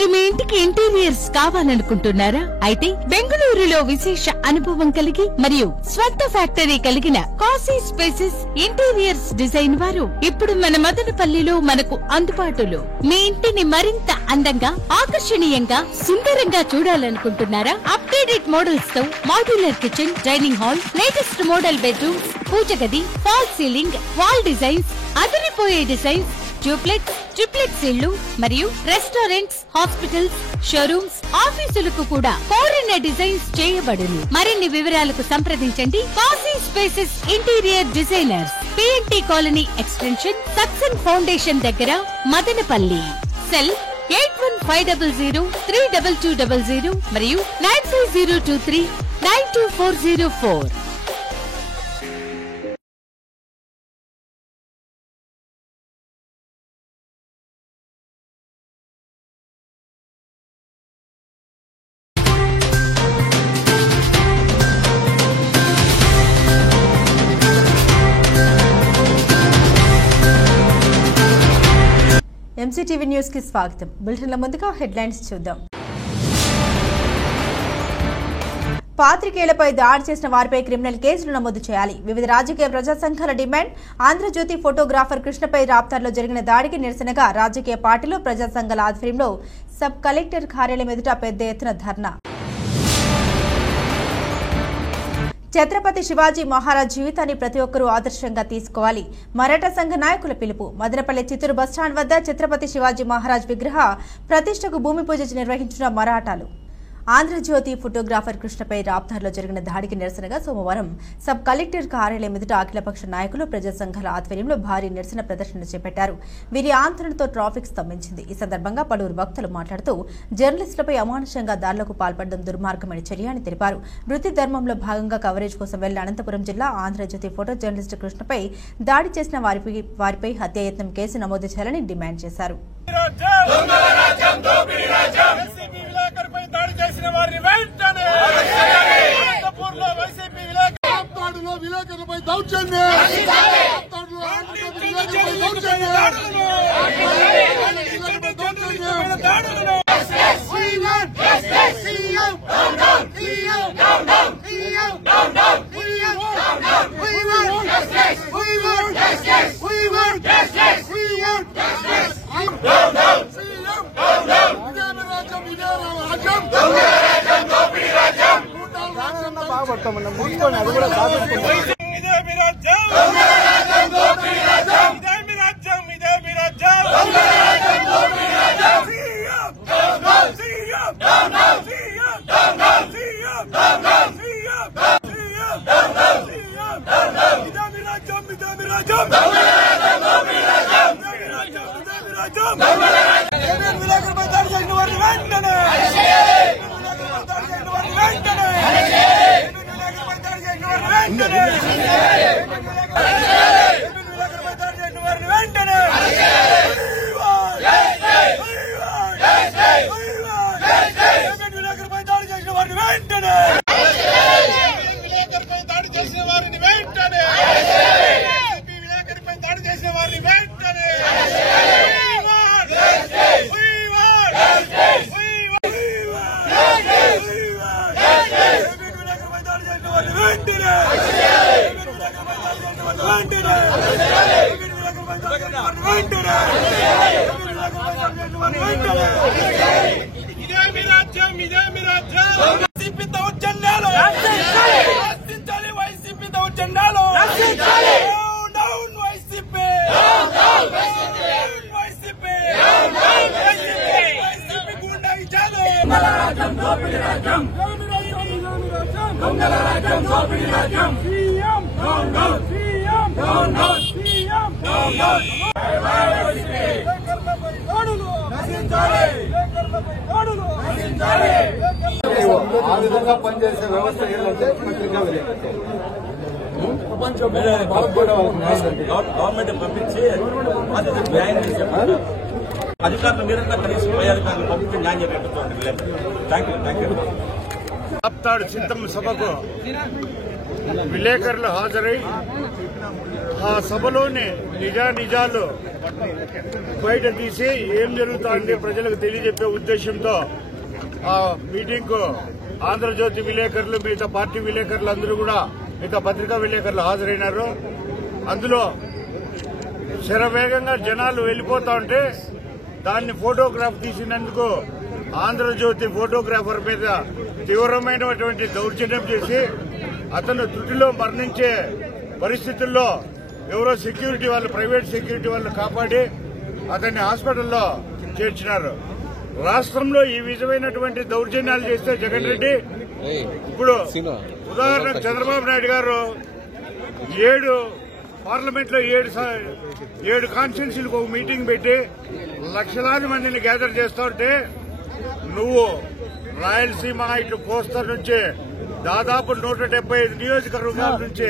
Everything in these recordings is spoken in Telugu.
మీరు మీ ఇంటికి ఇంటీరియర్స్ కావాలనుకుంటున్నారా? అయితే బెంగళూరులో విశేష అనుభవం కలిగి మరియు స్వంత ఫ్యాక్టరీ కలిగిన కాశీ స్పేసెస్ ఇంటీరియర్స్ డిజైన్ వారు ఇప్పుడు మన మదనపల్లిలో మనకు అందుబాటులో. మీ ఇంటిని మరింత అందంగా, ఆకర్షణీయంగా, సుందరంగా చూడాలనుకుంటున్నారా? అప్డేటెడ్ మోడల్స్ తో modular kitchen, dining hall, latest model bedrooms, పూజ గది, ఫాల్ సీలింగ్, వాల్ డిజైన్స్, అదిరిపోయే డిజైన్స్, డూప్లెక్స్, ట్రిప్లెక్స్ ఇళ్లు మరియు రెస్టారెంట్స్, హాస్పిటల్స్, షోరూమ్స్, ఆఫీసులకు కూడా కోరిన డిజైన్స్ చేయబడును. మరిన్ని వివరాలకు సంప్రదించండి Kashi spaces interior designers, PNT colony extension, సక్సెన్ ఫౌండేషన్ దగ్గర, మదనపల్లి. సెల్ 8150032200 మరియు 9502392404. MCTV న్యూస్ కి స్వాగతం. బులెటిన్ల ముందుగా హెడ్లైన్స్ చూద్దాం. పాత్రికేయులపై దాడి చేసిన వారిపై క్రిమినల్ కేసులు నమోదు చేయాలి. వివిధ రాజకీయ ప్రజా సంఘాల డిమాండ్. ఆంధ్రజ్యోతి ఫోటోగ్రాఫర్ కృష్ణపై రాప్తార్లో జరిగిన దాడికి నిరసనగా రాజకీయ పార్టీలు, ప్రజా సంఘాల ఆధ్వర్యంలో సబ్ కలెక్టర్ కార్యాలయం ఎదుట పెద్ద ఎత్తున ధర్నా. ఛత్రపతి శివాజీ మహారాజ్ జీవితాన్ని ప్రతి ఒక్కరూ ఆదర్శంగా తీసుకోవాలి. మరాఠా సంఘ నాయకుల పిలుపు. మదనపల్లి చిత్తూరు బస్టాండ్ వద్ద ఛత్రపతి శివాజీ మహారాజ్ విగ్రహ ప్రతిష్టకు భూమి పూజ నిర్వహించిన మరాఠాలు. ఆంధ్రజ్యోతి ఫోటోగ్రాఫర్ కృష్ణపై రాప్తార్లో జరిగిన దాడికి నిరసనగా సోమవారం సబ్ కలెక్టర్ కార్యాలయం ఎదుట అఖిలపక్ష నాయకులు, ప్రజా సంఘాల ఆధ్వర్యంలో భారీ నిరసన ప్రదర్శన చేపట్టారు. వీరి ఆందోళనతో ట్రాఫిక్ స్తంభించింది. ఈ సందర్భంగా పలువురు భక్తులు మాట్లాడుతూ జర్నలిస్టులపై అమానుషంగా దాడులకు పాల్పడడం దుర్మార్గమైన చర్య అని తెలిపారు. వృత్తి ధర్మంలో భాగంగా కవరేజ్ కోసం వెళ్లిన అనంతపురం జిల్లా ఆంధ్రజ్యోతి ఫోటో జర్నలిస్టు కృష్ణపై దాడి చేసిన వారిపై హత్యాయత్నం కేసు నమోదు చేయాలని డిమాండ్ చేశారు. పనిచేసే వ్యవస్థ ఏంటంటే గవర్నమెంట్ పంపించి అధికారులు మీరంతా కనీసం పై అధికారులు పంపించి న్యాయం చేపడుతుంది. రాప్తాడు చిత్తమ్మ సభకు విలేకరులు హాజరై ఆ సభలోని నిజాలు బయట తీసి ఏం జరుగుతుందో ప్రజలకు తెలియజెప్పే ఉద్దేశంతో ఆ మీటింగ్ కు ఆంధ్రజ్యోతి విలేకరులు, మిగతా పార్టీ విలేకరులు అందరూ కూడా, మిగతా పత్రికా విలేకరులు హాజరైనారు. అందులో శరవేగంగా జనాలు వెళ్లిపోతా ఉంటే దాన్ని ఫోటోగ్రాఫ్ తీసినందుకు ఆంధ్రజ్యోతి ఫోటోగ్రాఫర్ మీద తీవ్రమైనటువంటి దౌర్జన్యం చేసి అతను త్రుటిలో మరణించే పరిస్థితుల్లో ఎవరో సెక్యూరిటీ వాళ్ళు, ప్రైవేట్ సెక్యూరిటీ వాళ్ళు కాపాడి అతన్ని హాస్పిటల్లో చేర్చినారు. రాష్ట్రంలో ఈ విధమైనటువంటి దౌర్జన్యాలు చేస్తే జగన్ రెడ్డి, ఇప్పుడు ఉదాహరణకు చంద్రబాబు నాయుడు గారు 7 పార్లమెంట్ లో 7 కాన్స్టిట్యున్సీలకు ఒక మీటింగ్ పెట్టి లక్షలాది మందిని గ్యాదర్ చేస్తా ఉంటే నువ్వు రాయలసీమ ఇటు కోస్తా నుంచి దాదాపు 175 నియోజకవర్గాల నుంచి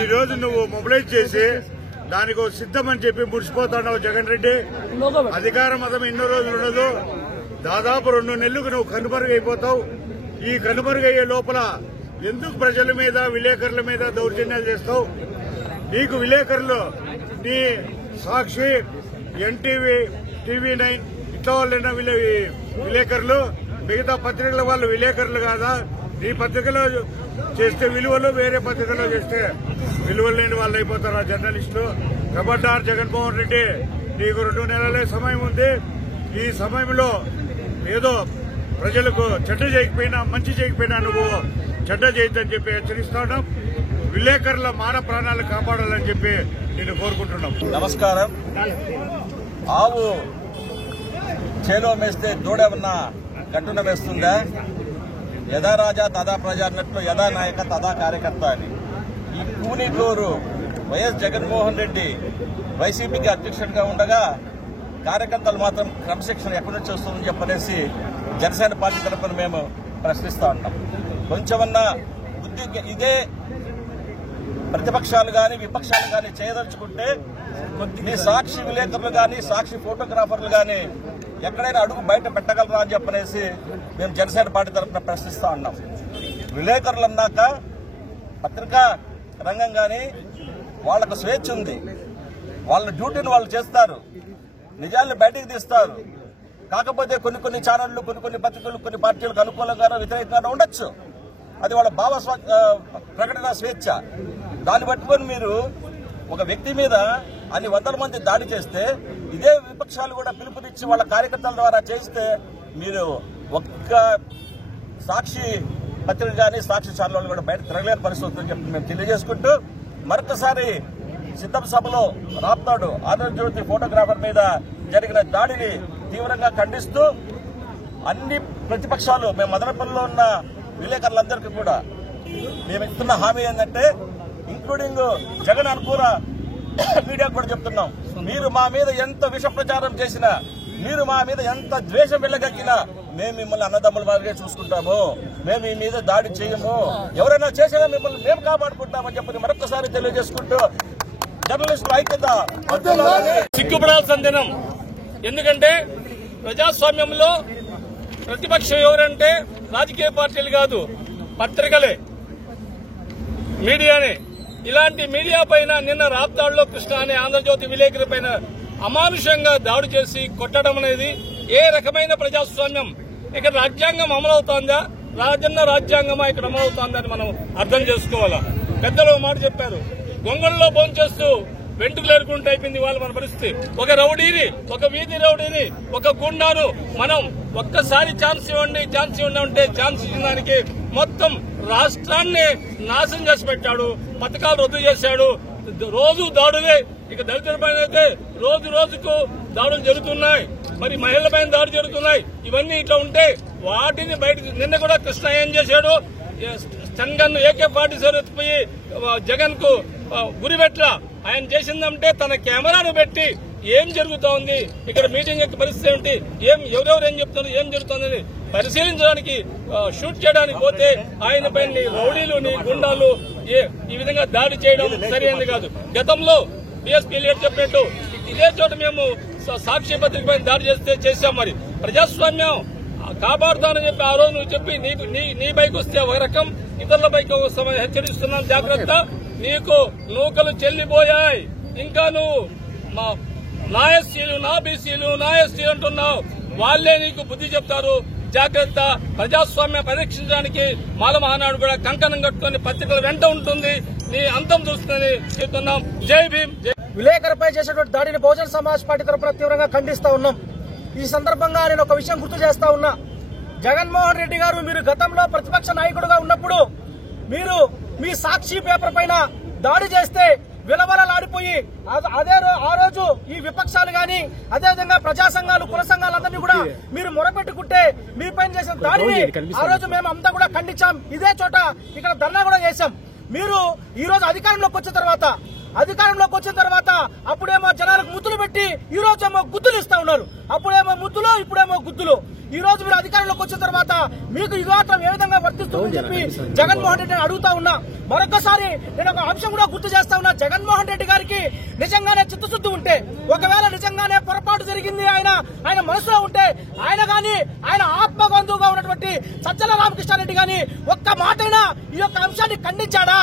ఈ రోజు నువ్వు మొబిలైజ్ చేసి దానికి సిద్దమని చెప్పి ముడిచిపోతున్నావు జగన్ రెడ్డి. అధికార మతం ఎన్నో రోజులు ఉండదు, దాదాపు 2 నెలలకు నువ్వు కనుమరుగైపోతావు. ఈ కనుమరుగయ్యే లోపల ఎందుకు ప్రజల మీద, విలేకరుల మీద దౌర్జన్యాలు చేస్తావు? నీకు విలేకరులు, నీ సాక్షి, ఎన్టీవీ, TV9 ఇట్లా వాళ్ళైనా విలేకరులు, మిగతా పత్రికల వాళ్ళు విలేకరులు కాదా? నీ పత్రికలో చేస్తే విలువలు, వేరే పత్రికలో చేస్తే విలువలు లేని వాళ్ళు అయిపోతారు ఆ జర్నలిస్టులు. ఖబర్దార్ జగన్మోహన్ రెడ్డి, నీకు 2 నెలలే సమయం ఉంది. ఈ సమయంలో ఏదో ప్రజలకు చెడ్డ చేయకపోయినా, మంచి చేయకపోయినా నువ్వు చెడ్డ చేయొద్దని చెప్పి హెచ్చరిస్తాను. విలేకరుల మాన ప్రాణాలు కాపాడాలని చెప్పి నేను కోరుకుంటున్నాం. నమస్కారం. ఆవు చేలో మేస్తే దూడేమన్నా గట్టున వేస్తుందా? యథా రాజా తదా ప్రజ అన్నట్లు యథా నాయక తదా కార్యకర్త అని ఈ కూనికోరు వైఎస్ జగన్మోహన్ రెడ్డి వైసీపీకి అధ్యక్షుడిగా ఉండగా కార్యకర్తలు మాత్రం క్రమశిక్షణ ఎక్కడి నుంచి వస్తుందని చెప్పనేసి జనసేన పార్టీ తరఫున మేము ప్రశ్నిస్తా ఉన్నాం. కొంచెమన్నా బుద్ధి ఇదే ప్రతిపక్షాలు గాని విపక్షాలు గాని చేయదలుచుకుంటే మీ సాక్షి విలేకరులు గాని, సాక్షి ఫోటోగ్రాఫర్లు గాని ఎక్కడైనా అడుగు బయట పెట్టగలరా అని చెప్పనేసి మేము జనసేన పార్టీ తరఫున ప్రశ్నిస్తా ఉన్నాం. విలేకరులు అన్నాక పత్రికా రంగం గాని వాళ్లకు స్వేచ్ఛ ఉంది, వాళ్ళ డ్యూటీని వాళ్ళు చేస్తారు, నిజాలను బయటకు తీస్తారు. కాకపోతే కొన్ని ఛానళ్లు, కొన్ని పత్రికలు, కొన్ని పార్టీలకు అనుకూలంగానో వ్యతిరేకంగానో ఉండొచ్చు. అది వాళ్ళ భావ ప్రకటన స్వేచ్ఛ. దాన్ని పట్టుకొని మీరు ఒక వ్యక్తి మీద అన్ని వందల మంది దాడి చేస్తే, ఇదే విపక్షాలు కూడా పిలుపునిచ్చి వాళ్ళ కార్యకర్తల ద్వారా చేస్తే మీరు ఒక్క సాక్షి పత్రిక కానీ, సాక్షి ఛానల్ కూడా బయట తిరగలేని పరిస్థితి ఉందని చెప్పి మేము తెలియజేసుకుంటూ, మరొకసారి సిద్ధం సభలో రాప్తాడు ఆంధ్రజ్యోతి ఫోటోగ్రాఫర్ మీద జరిగిన దాడిని తీవ్రంగా ఖండిస్తూ అన్ని ప్రతిపక్షాలు, మేము మదనపల్లిలో ఉన్న విలేకరులందరికీ కూడా మేము ఇస్తున్న హామీ ఏంటంటే, ఇంక్లూడింగ్ జగన్ అనుకూల మీడియాకు కూడా చెప్తున్నాం, మీరు మా మీద ఎంత విష ప్రచారం చేసినా, మీరు మా మీద ఎంత ద్వేషం వెళ్ళగక్కినా మేము మిమ్మల్ని అన్నదమ్ముల మాదిరిగా చూసుకుంటాము, మేము మీ మీద దాడి చేయము, ఎవరైనా చేసినా మిమ్మల్ని మేము కాపాడుకుంటామని చెప్పి మరొకసారి తెలియజేసుకుంటూ జర్నలిస్టుల ఐక్యత సిగ్గుపడాల్సిన దినం. ఎందుకంటే ప్రజాస్వామ్యంలో ప్రతిపక్షం ఎవరంటే రాజకీయ పార్టీలు కాదు, పత్రికలే, మీడియానే. ఇలాంటి మీడియా పైన నిన్న రాప్తాడులో కృష్ణ అనే ఆంధ్రజ్యోతి విలేకరి పైన అమానుషంగా దాడి చేసి కొట్టడం అనేది ఏ రకమైన ప్రజాస్వామ్యం? ఇక్కడ రాజ్యాంగం అమలవుతోందా, రాజన్న రాజ్యాంగమా ఇక్కడ అమలవుతోందని మనం అర్థం చేసుకోవాలా. పెద్దలు మాట చెప్పారు, గొంగళలో భోంచేస్తూ వెంట్రుకలు ఎరుకుంటూ అయిపోయింది వాళ్ళ మన పరిస్థితి. ఒక రౌడీని, ఒక వీధి రౌడీని, ఒక గుండాను మనం ఒక్కసారి ఛాన్స్ ఇవ్వండి అంటే ఛాన్స్ ఇవ్వడానికి మొత్తం రాష్ట్రాన్ని నాశనం చేసి పెట్టాడు, పథకాలు రద్దు చేశాడు. రోజు దాడులే. ఇక దళితుల పైన అయితే రోజుకు దాడులు జరుగుతున్నాయి, మరి మహిళల పైన దాడులు జరుగుతున్నాయి. ఇవన్నీ ఇట్లా ఉంటే వాటిని బయట నిన్న కూడా కృష్ణ ఏం చేశాడు, స్టన్ AK-47 ఎత్తిపోయి జగన్ కు గురిపెట్ల. ఆయన చేసిందంటే తన కెమెరాను పెట్టి ఏం జరుగుతోంది, ఇక్కడ మీటింగ్ యొక్క పరిస్థితి ఏమిటి, ఎవరెవరు ఏం చెప్తున్నారు, ఏం జరుగుతోందని పరిశీలించడానికి, షూట్ చేయడానికి పోతే ఆయన పైన నీ రౌడీలు, నీ గుండాలు ఈ విధంగా దాడి చేయడం సరైనది కాదు. గతంలో BSP లీడర్ చెప్పినట్టు ఇదే చోట మేము సాక్షి పత్రిక పైన దాడి చేశాం. మరి ప్రజాస్వామ్యం కాపాడుతానని చెప్పి ఆ రోజు నువ్వు చెప్పి నీ బైక్ వస్తే ఒక రకం, ఇతరుల బైక్ వస్తామని హెచ్చరిస్తున్నాం. జాగ్రత్త. నీకు నూకలు చెల్లిపోయాయి. ఇంకా నువ్వు మా నా ఎస్సీలు, నా బీసీలు, నా ఎస్టీ అంటున్నావు. వాళ్లే నీకు బుద్ధి చెప్తారు. జాగ్రత్త. ప్రజాస్వామ్యం పరీక్షించడానికి మాల మహానాడు కూడా కంకణం కట్టుకుని పత్రికల వెంట ఉంటుంది. నీ అంతం చూస్తుందని చెప్తున్నాం. జై భీమ్. విలేకరుపై చేసినటువంటి దాడిని బహుజన సమాజ్ పార్టీ తరఫున తీవ్రంగా ఖండిస్తా ఉన్నాం. ఈ సందర్భంగా నేను ఒక విషయం గుర్తు చేస్తా ఉన్నా. జగన్మోహన్ రెడ్డి గారు మీరు గతంలో ప్రతిపక్ష నాయకుడుగా ఉన్నప్పుడు మీరు మీ సాక్షి పేపర్ పైన దాడి చేస్తే విలవలలాడిపోయి ఆ రోజు ఈ విపక్షాలు గాని అదేవిధంగా ప్రజా సంఘాలు, కుల సంఘాలందరినీ కూడా మీరు మొరపెట్టుకుంటే మీ పైన చేసిన దాడిని ఆ రోజు మేము అంతా కూడా ఖండించాం. ఇదే చోట ఇక్కడ ధర్నా కూడా చేశాం. మీరు ఈ రోజు అధికారంలోకి వచ్చిన తర్వాత అప్పుడేమో జనాలకు ముద్దులు పెట్టి ఈ రోజేమో గుద్దులు ఇస్తా ఉన్నారు. అప్పుడేమో ముద్దులు, ఇప్పుడేమో గుద్దులు. ఈ రోజు మీరు అధికారంలోకి వచ్చిన తర్వాత మీకు ఈ రాష్ట్రం ఏ విధంగా వర్తిస్తుందని చెప్పి జగన్మోహన్ రెడ్డిని అడుగుతా ఉన్నా. మరొకసారి నేను ఒక అంశం కూడా గుర్తు చేస్తా ఉన్నా. జగన్మోహన్ రెడ్డి గారికి నిజంగానే చిత్తశుద్ధి ఉంటే, ఒకవేళ నిజంగానే పొరపాటు జరిగింది ఆయన మనసులో ఉంటే, ఆయన ఆత్మబంధువుగా ఉన్నటువంటి సజ్జల రామకృష్ణారెడ్డి గాని ఒక్క మాటైనా ఈ యొక్క అంశాన్ని ఖండించాడా?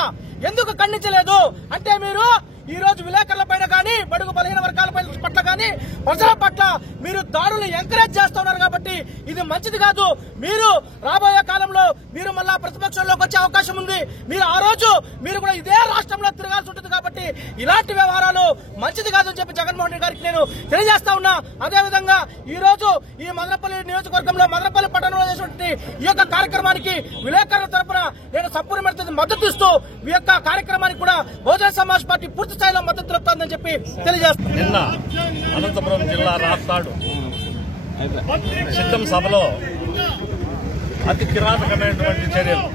ఎందుకు ఖండించలేదు అంటే మీరు ఈ రోజు విలేకరుల పైన కానీ, బడుగు బలహీన వర్గాల పట్ల కానీ, ప్రజల పట్ల మీరు దాడులు ఎంకరేజ్ చేస్తున్నారు. కాబట్టి ఇది మంచిది కాదు. మీరు రాబోయే కాలంలో మీరు మళ్ళా ప్రతిపక్షంలోకి వచ్చే అవకాశం ఉంది. మీరు కూడా ఇదే రాష్ట్రంలో తిరగాల్సి ఉంటుంది. కాబట్టి ఇలాంటి వ్యవహారాలు మంచిది కాదని చెప్పి జగన్మోహన్ రెడ్డి గారికి నేను తెలియజేస్తా ఉన్నా. అదేవిధంగా ఈ రోజు ఈ మదనపల్లి నియోజకవర్గంలో, మదనపల్లి పట్టణంలో చేసినటువంటి ఈ యొక్క కార్యక్రమానికి విలేకరుల తరఫున నేను సంపూర్ణ మద్దతు ఇస్తూ ఈ యొక్క కార్యక్రమానికి కూడా బహుజన సమాజ్ పార్టీ పూర్తి స్థాయిలో మద్దతు తెలుపుతుందని చెప్పి తెలియజేస్తాను. నిన్న అనంతపురం జిల్లా రాప్తాడు సిద్ధం సభలో అతి కిరాతకమైనటువంటి చర్యలు,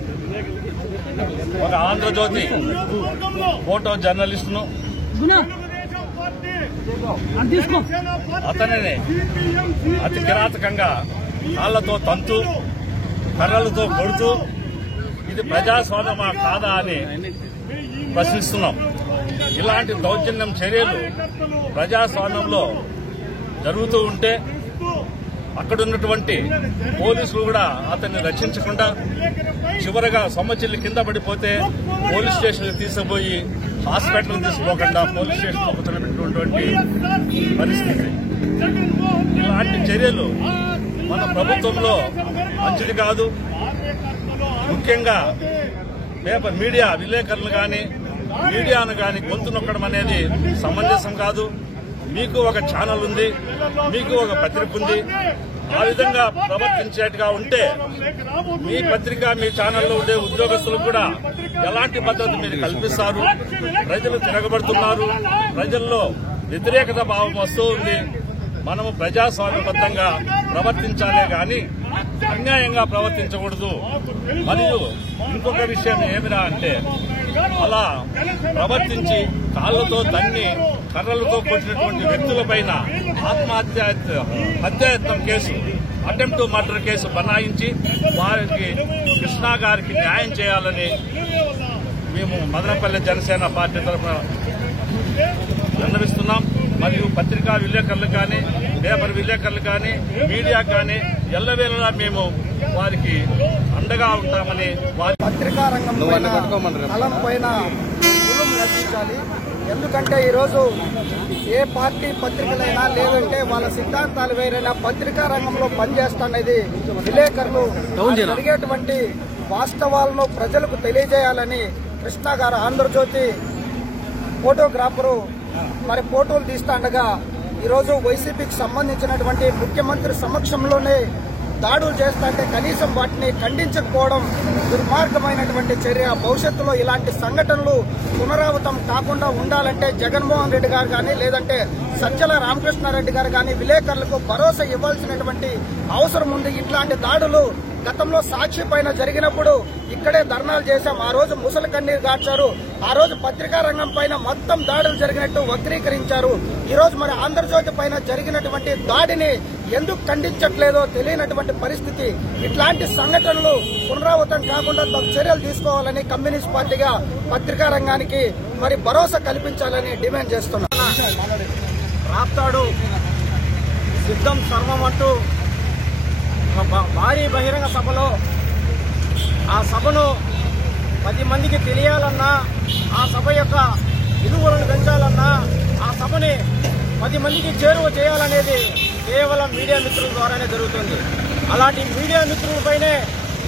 ఒక ఆంధ్రజ్యోతి ఫోటో జర్నలిస్టును అతనిని అతి కిరాతకంగా కాళ్లతో తంతు, కర్రలతో కొడుతూ ఇది ప్రజాస్వామ్యమా కాదా అని ప్రశ్నిస్తున్నాం. ఇలాంటి దౌర్జన్యం చర్యలు ప్రజాస్వామ్యంలో జరుగుతూ ఉంటే అక్కడున్నటువంటి పోలీసులు కూడా అతన్ని రక్షించకుండా చివరగా సొమ్మచిల్లి కింద పడిపోతే పోలీస్ స్టేషన్ తీసుకుపోయి హాస్పిటల్ తీసుకోకుండా పోలీస్ స్టేషన్ ఒకతున్నటువంటి పరిస్థితి. ఇలాంటి చర్యలు మన ప్రభుత్వంలో మంచిది కాదు. ముఖ్యంగా పేపర్ మీడియా విలేకరులు కానీ, మీడియాను కానీ గొంతు నొక్కడం అనేది సమంజసం కాదు. మీకు ఒక ఛానల్ ఉంది, మీకు ఒక పత్రిక ఉంది. ఆ విధంగా ప్రవర్తించేట్టుగా ఉంటే మీ పత్రిక, మీ ఛానల్లో ఉండే ఉద్యోగస్తులకు కూడా ఎలాంటి భద్రత మీరు కల్పిస్తారు? ప్రజలు తిరగబడుతున్నారు, ప్రజల్లో వ్యతిరేకత భావం వస్తూ ఉంది. మనము ప్రజాస్వామ్యబద్ధంగా ప్రవర్తించాలే గాని అన్యాయంగా ప్రవర్తించకూడదు. మరియు ఇంకొక విషయం ఏమిరా అంటే, అలా ప్రవర్తించి కాళ్లతో తన్ని, కర్రలతో కొట్టినటువంటి వ్యక్తులపైన హత్యాయత్నం case, attempt to murder case బనాయించి వారికి, కృష్ణా గారికి న్యాయం చేయాలని మేము మదనపల్లి జనసేన పార్టీ తరఫున విన్నవిస్తున్నాం. మరియు పత్రికా విలేకరులు కానీ, పేపర్ విలేకరులు కానీ, మీడియా కానీ ఎల్లవేళలా మేము వారికి అండగా ఉంటామని, వారి పత్రికా రంగం కలం పైన రక్షించాలి. ఎందుకంటే ఈరోజు ఏ పార్టీ పత్రికలైనా లేదంటే వాళ్ళ సిద్ధాంతాలు వేరైనా పత్రికా రంగంలో పనిచేస్తున్నది విలేకరులు జరిగేటువంటి వాస్తవాలను ప్రజలకు తెలియజేయాలని కృష్ణ గారు ఆంధ్రజ్యోతి ఫోటోగ్రాఫరు మరి ఫోటోలు తీస్తుండగా ఈరోజు వైసీపీకి సంబంధించినటువంటి ముఖ్యమంత్రి సమక్షంలోనే దాడులు చేస్తుంటే కనీసం వాటిని ఖండించకపోవడం దుర్మార్గమైనటువంటి చర్య. భవిష్యత్తులో ఇలాంటి సంఘటనలు పునరావృతం కాకుండా ఉండాలంటే జగన్మోహన్ రెడ్డి గారు కానీ, లేదంటే సజ్జల రామకృష్ణారెడ్డి గారు కానీ విలేకరులకు భరోసా ఇవ్వాల్సినటువంటి అవసరం ఉంది. ఇట్లాంటి దాడులు గతంలో సాక్షి పైన జరిగినప్పుడు ఇక్కడే ధర్నాలు చేశాం. ఆ రోజు ముసలి కన్నీరు గార్చారు. ఆ రోజు పత్రికా రంగం పైన మొత్తం దాడులు జరిగినట్టు వక్రీకరించారు. ఈ రోజు మరి ఆంధ్రజ్యోతి పైన జరిగినటువంటి దాడిని ఎందుకు ఖండించట్లేదో తెలియనటువంటి పరిస్థితి. ఇట్లాంటి సంఘటనలు పునరావృతం కాకుండా చర్యలు తీసుకోవాలని కమ్యూనిస్ట్ పార్టీగా పత్రికా రంగానికి మరి భరోసా కల్పించాలని డిమాండ్ చేస్తున్నాం. రాప్తాడు సిద్ధం సర్వమంటూ భారీ బహిరంగ సభలో ఆ సభను 10 మందికి తెలియాలన్నా, ఆ సభ యొక్క విలువలను పెంచాలన్నా, ఆ సభని 10 మందికి చేరువ చేయాలనేది కేవలం మీడియా మిత్రుల ద్వారానే జరుగుతుంది. అలాంటి మీడియా మిత్రులపైనే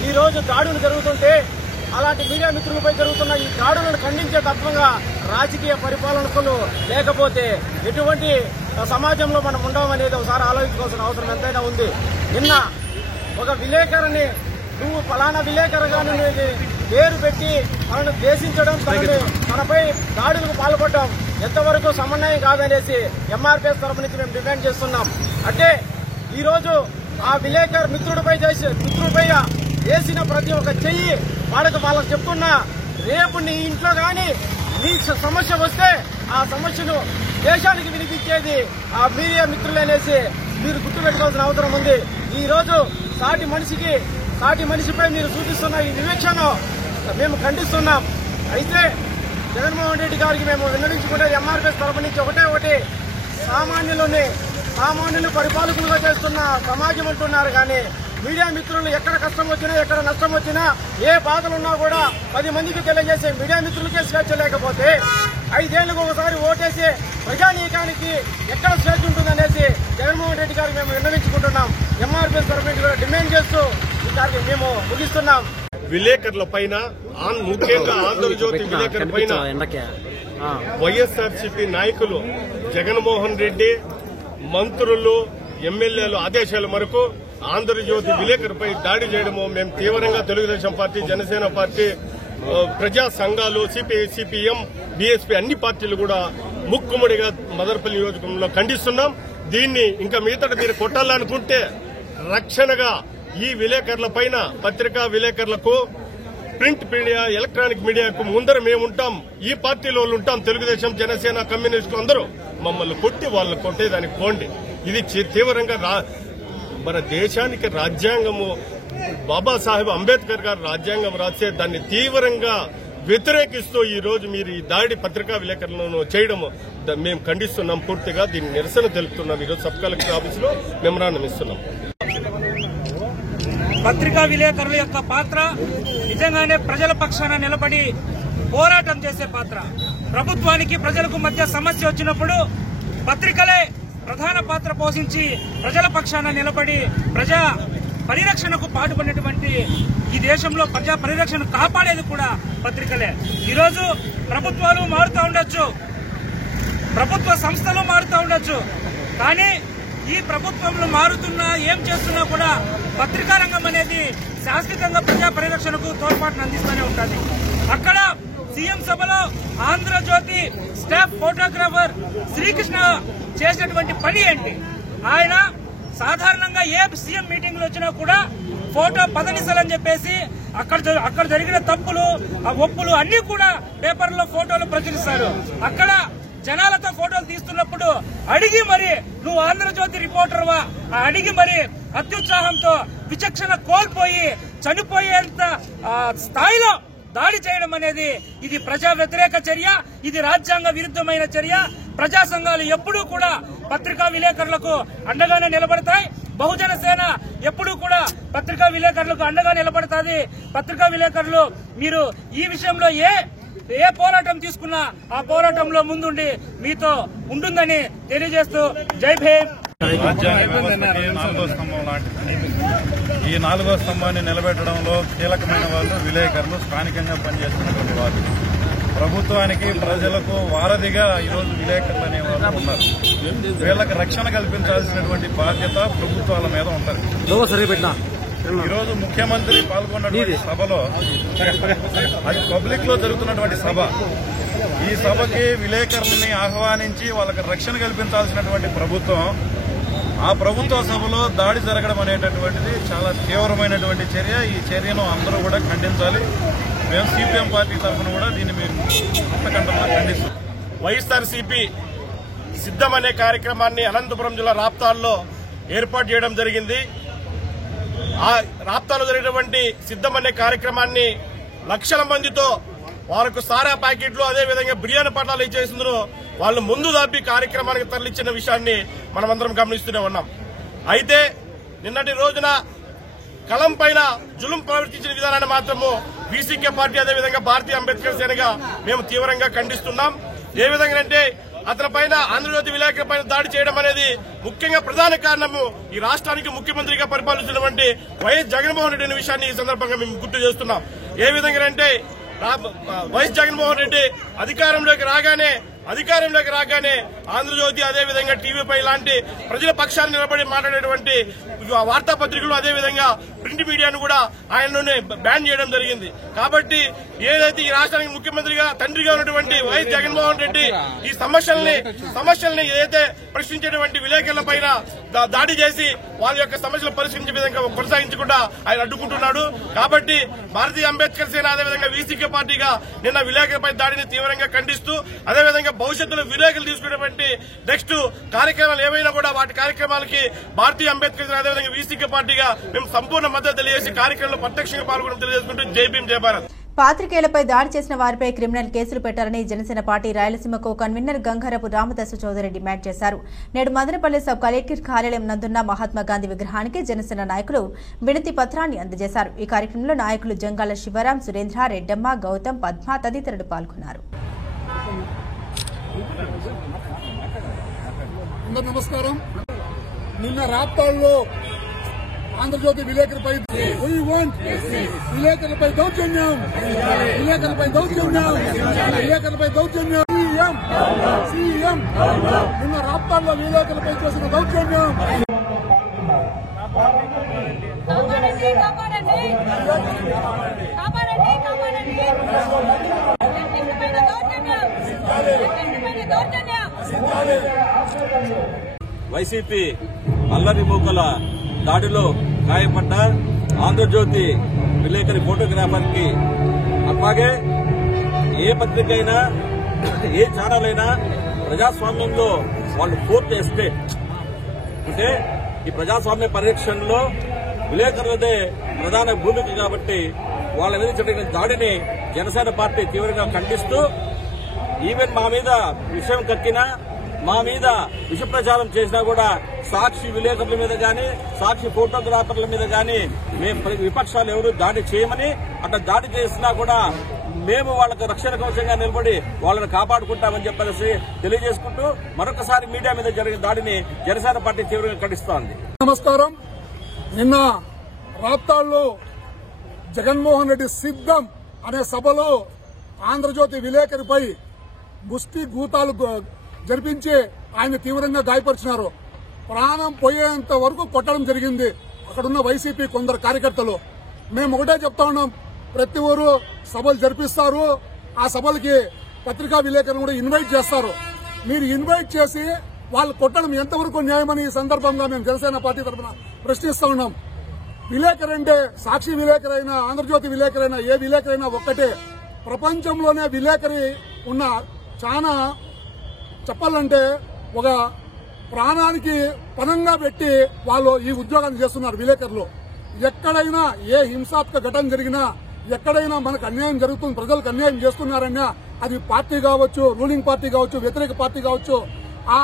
ఈరోజు దాడులు జరుగుతుంటే, అలాంటి మీడియా మిత్రులపై జరుగుతున్న ఈ దాడులను ఖండించే తత్వంగా రాజకీయ పరిపాలనకులు లేకపోతే ఎటువంటి సమాజంలో మనం ఉండమనేది ఒకసారి ఆలోచించుకోవాల్సిన అవసరం ఎంతైనా ఉంది. నిన్న ఒక విలేకరుని నువ్వు ఫలానా విలేకరుగాను పేరు పెట్టి మనను దేశించడం, తనపై దాడులకు పాల్పడడం ఎంతవరకు సమన్వయం కాదనేసి ఎంఆర్పీఎస్ తరఫు నుంచి మేము డిమాండ్ చేస్తున్నాం. అంటే ఈరోజు ఆ విలేకరు మిత్రుడిపై వేసిన ప్రతి ఒక్క చెయ్యి వాళ్ళకు చెప్తున్నా, రేపు నీ ఇంట్లో గాని నీ సమస్య వస్తే ఆ సమస్యను దేశానికి వినిపించేది ఆ మీడియా మిత్రులనేసి మీరు గుర్తుపెట్టుకోవాల్సిన అవసరం ఉంది. ఈ రోజు సాటి మనిషిపై మీరు చూపిస్తున్న ఈ వివక్షను మేము ఖండిస్తున్నాం. అయితే జగన్మోహన్ రెడ్డి గారికి మేము విన్నవించుకుంటే ఎంఆర్పీఎస్ తరఫు నుంచి ఒకటి సామాన్యులు పరిపాలకులుగా చేస్తున్న సమాజం అంటున్నారు. కానీ మీడియా మిత్రులు ఎక్కడ కష్టం వచ్చినా, ఎక్కడ నష్టం వచ్చినా, ఏ బాధలున్నా కూడా 10 మందికి తెలియజేసే మీడియా మిత్రులకే స్వేచ్ఛ లేకపోతే 5 ఏళ్లకు ఒకసారి ఓటేసే ప్రజానీకానికి ఎక్కడ స్వేచ్ఛ ఉంటుందనేసి జగన్మోహన్ రెడ్డి గారికి మేము విన్నవించుకుంటున్నాం. ఎంఆర్పీఎస్ తరఫు నుంచి కూడా డిమాండ్ చేస్తూ ఈ మేము ముగిస్తున్నాం. విలేకరుల పైన, ముఖ్యంగా ఆంధ్రజ్యోతి విలేకరుల పైన వైఎస్ఆర్సీపీ నాయకులు జగన్మోహన్ రెడ్డి, మంత్రులు, ఎమ్మెల్యేలు ఆదేశాల మేరకు ఆంధ్రజ్యోతి విలేకరుపై దాడి చేయడము మేము తీవ్రంగా తెలుగుదేశం పార్టీ, జనసేన పార్టీ, ప్రజా సంఘాలు, సిపిఐ, సిపిఎం, బీఎస్పీ అన్ని పార్టీలు కూడా ముక్కుముడిగా మదనపల్లి నియోజకవర్గంలో ఖండిస్తున్నాం. దీన్ని ఇంకా మీదట మీరు కొట్టాలనుకుంటే రక్షణగా ఈ విలేకరుల పైన, పత్రికా విలేకరులకు, ప్రింట్ మీడియా, ఎలక్ట్రానిక్ మీడియాకు ముందర మేముంటాం. ఈ పార్టీలో ఉంటాం. తెలుగుదేశం, జనసేన, కమ్యూనిస్టులు అందరూ మమ్మల్ని కొట్టి వాళ్ళని కొట్టేదానికి పోండి. ఇది తీవ్రంగా మన దేశానికి రాజ్యాంగము, బాబాసాహెబ్ అంబేద్కర్ గారు రాజ్యాంగం రాసే దాన్ని తీవ్రంగా వ్యతిరేకిస్తూ ఈ రోజు మీరు ఈ దాడి పత్రికా విలేకరులను చేయడం మేము ఖండిస్తున్నాం. పూర్తిగా దీన్ని నిరసన తెలుపుతున్నాం. ఈరోజు సబ్ కలెక్టర్ ఆఫీసులో మెమరాండం ఇస్తున్నాం. పత్రికా విలేకరుల యొక్క పాత్ర నిజంగానే ప్రజల పక్షాన నిలబడి పోరాటం చేసే పాత్ర. ప్రభుత్వానికి ప్రజలకు మధ్య సమస్య వచ్చినప్పుడు పత్రికలే ప్రధాన పాత్ర పోషించి ప్రజల పక్షాన నిలబడి ప్రజా పరిరక్షణకు పాటుపడినటువంటి ఈ దేశంలో ప్రజా పరిరక్షణ కాపాడేది కూడా పత్రికలే. ఈరోజు ప్రభుత్వాలు మారుతూ ఉండొచ్చు, ప్రభుత్వ సంస్థలు మారుతూ ఉండొచ్చు, కానీ ఈ ప్రభుత్వంలో మారుతున్నా ఏం చేస్తున్నా కూడా పత్రికా రంగం అనేది శాశ్వతంగా ప్రజా పరిరక్షణకు తోడ్పాటును అందిస్తూనే ఉంటుంది. అక్కడ సీఎం సభలో ఆంధ్రజ్యోతి స్టాఫ్ ఫోటోగ్రాఫర్ శ్రీకృష్ణ చేసినటువంటి పని ఏంటి? ఆయన సాధారణంగా ఏ సీఎం మీటింగ్ లో వచ్చినా కూడా ఫోటో పదనిసలని చెప్పేసి అక్కడ జరిగిన తప్పులు, ఆ ఒప్పులు అన్ని కూడా పేపర్లో ఫోటోలు ప్రచురిస్తారు. అక్కడ జనాలతో ఫోటోలు తీస్తున్నప్పుడు అడిగి మరి నువ్వు ఆంధ్రజ్యోతి రిపోర్టర్వా అడిగి మరి అత్యుత్సాహంతో విచక్షణ కోల్పోయి చనిపోయేంత స్థాయిలో దాడి చేయడం అనేది ఇది ప్రజా వ్యతిరేక చర్య, ఇది రాజ్యాంగ విరుద్ధమైన చర్య. ప్రజా సంఘాలు ఎప్పుడూ కూడా పత్రికా విలేకరులకు అండగానే నిలబడతాయి. బహుజన సేన ఎప్పుడూ కూడా పత్రికా విలేకరులకు అండగా నిలబడతాది. పత్రికా విలేకరులు మీరు ఈ విషయంలో ఏ పోరాటం తీసుకున్నా ఆ పోరాటంలో ముందుండి మీతో ఉంటుందని తెలియజేస్తూ జై భీమ్. రాజ్యాంగ వ్యవస్థకి 4వ స్తంభం లాంటిది. ఈ 4వ స్తంభాన్ని నిలబెట్టడంలో కీలకమైన వాళ్ళు విలేకరులు, స్థానికంగా పనిచేస్తున్నటువంటి వాళ్ళు. ప్రభుత్వానికి, ప్రజలకు వారధిగా ఈరోజు విలేకరులు అనే వాళ్ళు ఉన్నారు. వీళ్ళకి రక్షణ కల్పించాల్సినటువంటి బాధ్యత ప్రభుత్వాల మీద ఉంటుంది. ఈరోజు ముఖ్యమంత్రి పాల్గొన్నటువంటి సభలో, అది పబ్లిక్ లో జరుగుతున్నటువంటి సభ, ఈ సభకి విలేకరులని ఆహ్వానించి వాళ్ళకి రక్షణ కల్పించాల్సినటువంటి ప్రభుత్వం, ఆ ప్రభుత్వ సభలో దాడి జరగడం అనేటటువంటిది చాలా తీవ్రమైనటువంటి చర్య. ఈ చర్యను అందరూ కూడా ఖండించాలి. మేము సిపిఎం పార్టీ తరఫున కూడా దీన్ని మేము అంతకంటే ఖండిస్తున్నాం. వైఎస్ఆర్సీపీ సిద్ధం అనే కార్యక్రమాన్ని అనంతపురం జిల్లా రాప్తాల్లో ఏర్పాటు చేయడం జరిగింది. ఆ రాప్తాలో జరిగినటువంటి సిద్ధం అనే కార్యక్రమాన్ని లక్షల మందితో వారికి సారా ప్యాకెట్లు, అదేవిధంగా బిర్యానీ పట్టాలు ఇచ్చేసిందో వాళ్ళు ముందు దాపి కార్యక్రమానికి తరలించిన విషయాన్ని మనమందరం గమనిస్తూనే ఉన్నాం. అయితే నిన్నటి రోజున కలం పైన జులుం ప్రవర్తించిన విధానాన్ని మాత్రము బీసీకే పార్టీ అదేవిధంగా భారతీయ అంబేద్కర్ సేనగా మేము తీవ్రంగా ఖండిస్తున్నాం. ఏ విధంగా అంటే అతని పైన ఆంధ్రజ్యోతి విలేకరుల పైన దాడి చేయడం అనేది ముఖ్యంగా ప్రధాన కారణము ఈ రాష్ట్రానికి ముఖ్యమంత్రిగా పరిపాలిస్తున్నటువంటి వైఎస్ జగన్మోహన్ రెడ్డి అనే విషయాన్ని ఈ సందర్భంగా మేము గుర్తు చేస్తున్నాం. ఏ విధంగా అంటే వైఎస్ జగన్మోహన్ రెడ్డి అధికారంలోకి రాగానే ఆంధ్రజ్యోతి అదేవిధంగా టీవీపై ఇలాంటి ప్రజల పక్షాన్ని నిలబడి మాట్లాడేటువంటి వార్తాపత్రికలు అదేవిధంగా ప్రింట్ మీడియాను కూడా ఆయనలోనే బ్యాన్ చేయడం జరిగింది. కాబట్టి ఏదైతే ఈ రాష్ట్రానికి ముఖ్యమంత్రిగా తండ్రిగా ఉన్నటువంటి వైఎస్ జగన్మోహన్ రెడ్డి ఈ సమస్యల్ని ఏదైతే ప్రశ్నించేటువంటి విలేకరుల పైన దాడి చేసి వాళ్ళ యొక్క సమస్యలు పరిష్కరించే విధంగా కొనసాగించకుండా ఆయన అడ్డుకుంటున్నాడు. కాబట్టి భారతీయ అంబేద్కర్ సేన అదేవిధంగా వీసీకే పార్టీగా నిన్న విలేకరులపై దాడిని తీవ్రంగా ఖండిస్తూ అదేవిధంగా భవిష్యత్తులో విలేకరులు తీసుకునేటువంటి నెక్స్ట్ కార్యక్రమాలు ఏవైనా కూడా వాటి కార్యక్రమాలకి భారతీయ అంబేద్కర్ సేన అదేవిధంగా వీసీకే పార్టీగా మేము సంపూర్ణ మద్దతు తెలియజేసి కార్యక్రమంలో ప్రత్యక్షంగా పాల్గొనడం తెలియజేసుకుంటూ జై భీమ్ జై భారత్. పాత్రికేయులపై దాడి చేసిన వారిపై క్రిమినల్ కేసులు పెట్టాలని జనసేన పార్టీ రాయలసీమకు కన్వీనర్ గంగారపు రామదాసు చౌదరి డిమాండ్ చేశారు. నేడు మదనపల్లి సబ్ కలెక్టర్ కార్యాలయం నందున్న మహాత్మాగాంధీ విగ్రహానికి జనసేన నాయకులు వినతి పత్రాన్ని అందజేశారు. ఈ కార్యక్రమంలో నాయకులు జంగాల శివరాం, సురేంద్ర, రెడ్డమ్మ, గౌతమ్, పద్మ తదితరులు పాల్గొన్నారు. నమస్కారం. నిన్న రాప్తాడులో ఆంధ్రజ్యోతి విలేకరులపై దౌర్జన్యం సీఎం నిన్న రాప్తాడులో విలేకరులపై చేసిన దౌర్జన్యం వైసీపీ అల్లరి మూకల దాడిలో గాయపడ్డ ఆంధ్రజ్యోతి విలేకరి ఫోటోగ్రాఫర్ కి అట్లాగే ఏ పత్రిక అయినా ఏ ఛానల్ అయినా ప్రజాస్వామ్యంలో వాళ్ళు ఫోర్త్ ఎస్టేట్ అంటే ఈ ప్రజాస్వామ్య పరిరక్షణలో విలేకరులదే ప్రధాన భూమిక కాబట్టి వాళ్ళ మీద జరిగిన దాడిని జనసేన పార్టీ తీవ్రంగా ఖండిస్తూ ఈవెన్ మా మీద విషయం కక్కినా మా మీద విష ప్రచారం చేసినా కూడా సాక్షి విలేకరుల మీద గాని సాక్షి ఫోటోగ్రాఫర్ల మీద గాని మేము విపక్షాలు ఎవరు దాడి చేయమని అట్లా దాడి చేసినా కూడా మేము వాళ్ళకి రక్షణ కవచంగా నిలబడి వాళ్ళని కాపాడుకుంటామని చెప్పేసి తెలియజేసుకుంటూ మరొకసారి మీడియా మీద జరిగిన దాడిని జనసేన పార్టీ తీవ్రంగా ఖండిస్తోంది. నమస్కారం. నిన్న రాప్తాడులో జగన్మోహన్ రెడ్డి సిద్ధం అనే సభలో ఆంధ్రజ్యోతి విలేకరిపై ముష్టి గూతాలు జరిపించి ఆయన తీవ్రంగా గాయపరిచినారు. ప్రాణం పోయేంత వరకు కొట్టడం జరిగింది అక్కడున్న వైసీపీ కొందరు కార్యకర్తలు. మేము ఒకటే చెప్తా ఉన్నాం, ప్రతి ఊరు సభలు జరిపిస్తారు, ఆ సభలకి పత్రికా విలేకరులను కూడా ఇన్వైట్ చేస్తారు. మీరు ఇన్వైట్ చేసి వాళ్ళు కొట్టడం ఎంతవరకు న్యాయమని ఈ సందర్భంగా మేము జనసేన పార్టీ తరఫున ప్రశ్నిస్తా ఉన్నాం. విలేకరంటే సాక్షి విలేకరైనా ఆంధ్రజ్యోతి విలేకరైనా ఏ విలేకరైనా ఒక్కటే. ప్రపంచంలోనే విలేకరి ఉన్న చాలా చెప్పాలంటే ఒక ప్రాణానికి పణంగా పెట్టి వాళ్ళు ఈ ఉద్యోగాన్ని చేస్తున్నారు విలేకరులు. ఎక్కడైనా ఏ హింసాత్మక ఘటన జరిగినా ఎక్కడైనా మనకు అన్యాయం జరుగుతుంది, ప్రజలకు అన్యాయం చేస్తున్నారన్నా అది పార్టీ కావచ్చు, రూలింగ్ పార్టీ కావచ్చు, వ్యతిరేక పార్టీ కావచ్చు, ఆ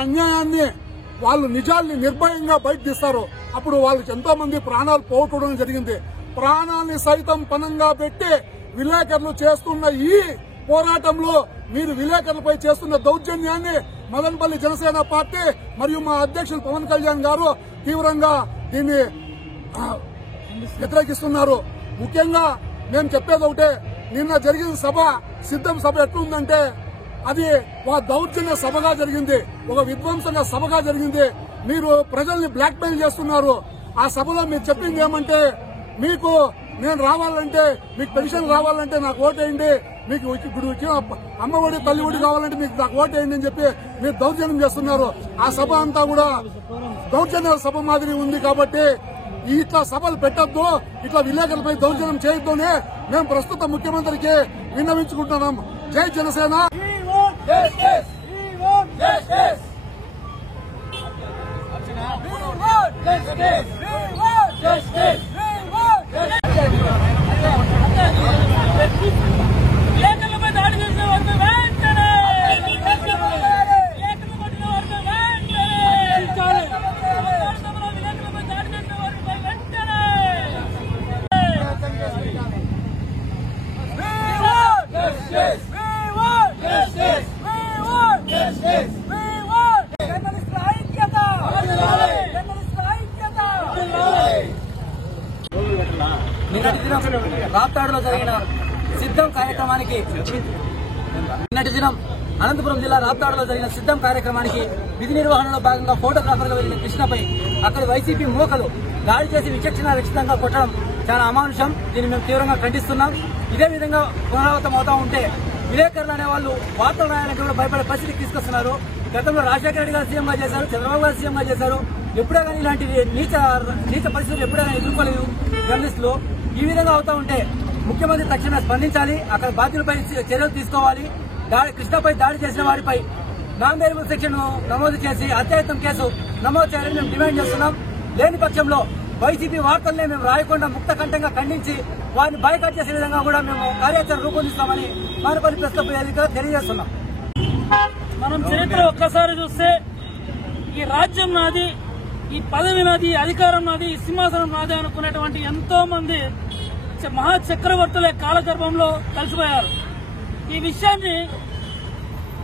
అన్యాయాన్ని వాళ్ళు నిజాల్ని నిర్భయంగా బయట తీస్తారు. అప్పుడు వాళ్ళకి ఎంతో మంది ప్రాణాలు పోగొట్టుకోవడం జరిగింది. ప్రాణాన్ని సైతం పణంగా పెట్టి విలేకరులు చేస్తున్న ఈ పోరాటంలో మీరు విలేకరులపై చేస్తున్న దౌర్జన్యాన్ని మదనపల్లి జనసేన పార్టీ మరియు మా అధ్యక్షులు పవన్ కళ్యాణ్ గారు తీవ్రంగా దీన్ని వ్యతిరేకిస్తున్నారు. ముఖ్యంగా మేము చెప్పేది ఒకటే, నిన్న జరిగిన సభ సిద్ధం సభ ఎట్లుందంటే అది ఒక దౌర్జన్య సభగా జరిగింది, ఒక విధ్వంసంగా సభగా జరిగింది. మీరు ప్రజల్ని బ్లాక్ మెయిల్ చేస్తున్నారు. ఆ సభలో మీరు చెప్పింది ఏమంటే, మీకు నేను రావాలంటే, మీకు పెన్షన్ రావాలంటే నాకు ఓటేయండి, మీకు ఇప్పుడు వచ్చిన అమ్మఒడి తల్లిఒడి కావాలంటే మీకు నాకు ఓటేయండి అని చెప్పి మీరు దౌర్జన్యం చేస్తున్నారు. ఆ సభ అంతా కూడా దౌర్జన్య సభ మాదిరి ఉంది. కాబట్టి ఇట్లా సభలు పెట్టద్దు, ఇట్లా విలేకరులపై దౌర్జన్యం చేయొద్దు అని మేము ప్రస్తుత ముఖ్యమంత్రికి విన్నవించుకుంటున్నాం. జై జనసేన. నిన్నటి దినం రాప్తాడులో జరిగిన సిద్ధం కార్యక్రమానికి అనంతపురం జిల్లా రాప్తాడులో జరిగిన సిద్ధం కార్యక్రమానికి విధి నిర్వహణలో భాగంగా ఫోటోగ్రాఫర్గా వెళ్లిన కృష్ణపై అక్కడి వైసీపీ మూకలు దాడి చేసి విచక్షణారహితంగా కొట్టడం చాలా అమానుషం. దీన్ని మేము తీవ్రంగా ఖండిస్తున్నాం. ఇదే విధంగా పునరావృతం అవుతా ఉంటే విలేకరులు అనే వాళ్ళు వార్తలు రాయాలంటే కూడా భయపడే పరిస్థితికి తీసుకొస్తున్నారు. గతంలో రాజశేఖర రెడ్డి గారు సీఎంగా చేశారు, చంద్రబాబు గారు సీఎంగా చేశారు. ఎప్పుడే కానీ ఇలాంటి నీచ పరిస్థితులు ఎప్పుడే కానీ ఎదుర్కోలేదు జర్నలిస్టులు. ఈ విధంగా అవుతా ఉంటే ముఖ్యమంత్రి తక్షణమే స్పందించాలి. అక్కడ బాధ్యులపై చర్యలు తీసుకోవాలి. కృష్ణపై దాడి చేసిన వారిపై నాన్ వేరియబుల్ సెక్షన్ నమోదు చేసి అత్యాయత్నం కేసు నమోదు చేయాలని మేము డిమాండ్ చేస్తున్నాం. లేని పక్షంలో వైసీపీ వార్తలనే మేము రాయకుండా ముక్తకంఠంగా ఖండించి వారిని బాయ్కాట్ చేసే విధంగా కూడా మేము కార్యాచరణ రూపొందిస్తామని మానపల్లి ప్రెస్ క్లబ్ వేదికగా తెలియజేస్తున్నాం. మనం చరిత్ర ఒక్కసారి చూస్తే ఈ రాజ్యం నాది, ఈ పదవి నాది, అధికారం నాది, ఈ సింహాసనం నాది అనుకునేటువంటి ఎంతో మంది మహా చక్రవర్తులే కాలగర్భంలో కలిసిపోయారు. ఈ విషయాన్ని